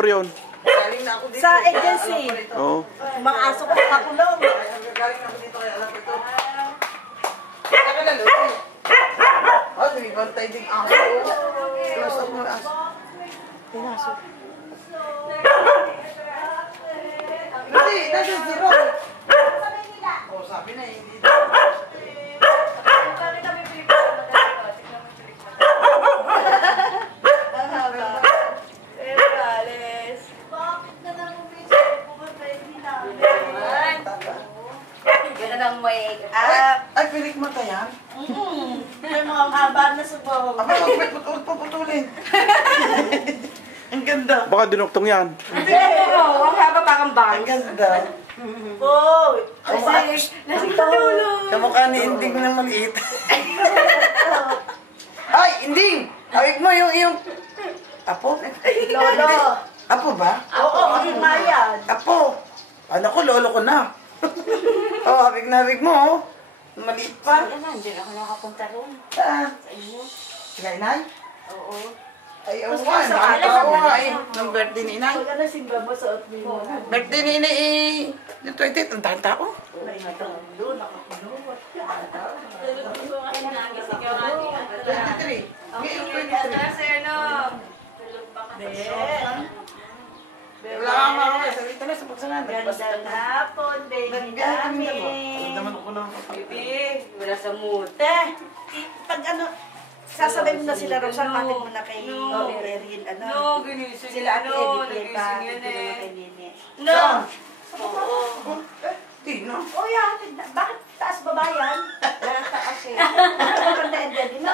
motor yon? Galing na ako dito. Sa agency. Oo. Mga aso ko nakakulong. Galing na ako dito kaya alam ko ito. Kaya ka lalo. Oh, lumibantay din aso. Close up mo aso. Pinaso. Hindi, nasa zero. Oh, sabi na hindi. Wake up. Ay, pilik mo tayo. May mga haba na subong. Aba, huwag puputulin. Ang ganda. Baka dinuktong yan. Hindi, ang haba parang Ang bangs. ganda. Oh, kasi lasing tulo. Kamukha ni Inding na maliit. Ay, Inding! Awik mo yung... Apo? Lolo. Apo ba? Oo, ang mayan. Apo. Ano ko, lolo ko na. Oh, hawig na hawig mo, oh. Maliit pa. Hindi ako nakapunta roon. Saan? Sa inyo. Sila inay? Oo. Ay, Mas awan. sa Bakit alas, ako ang nga alas. eh. Nung birthday ni inay. Pag ano simba mo sa Otmino. Birthday ni inay eh. Yung 28, ang dahan tao. Ay, nakakulong, nakakulong. 23. Ngayon 23. Wala ka nga ako. Salita na sa pagsangan. Gandang hapon, baby namin. Naman ako ng Baby, wala sa mute. Pag ano, sasabay mo na sila rin, sapatin mo na kay Erin, ano. No, ginising Sila yan, ate no, Erin pa, nagising yan ito naman eh. kay Nene. No! Oo. Tino. Oh, yeah, bakit taas ba ba yan? Taas eh. Ano ba na, Erin? No,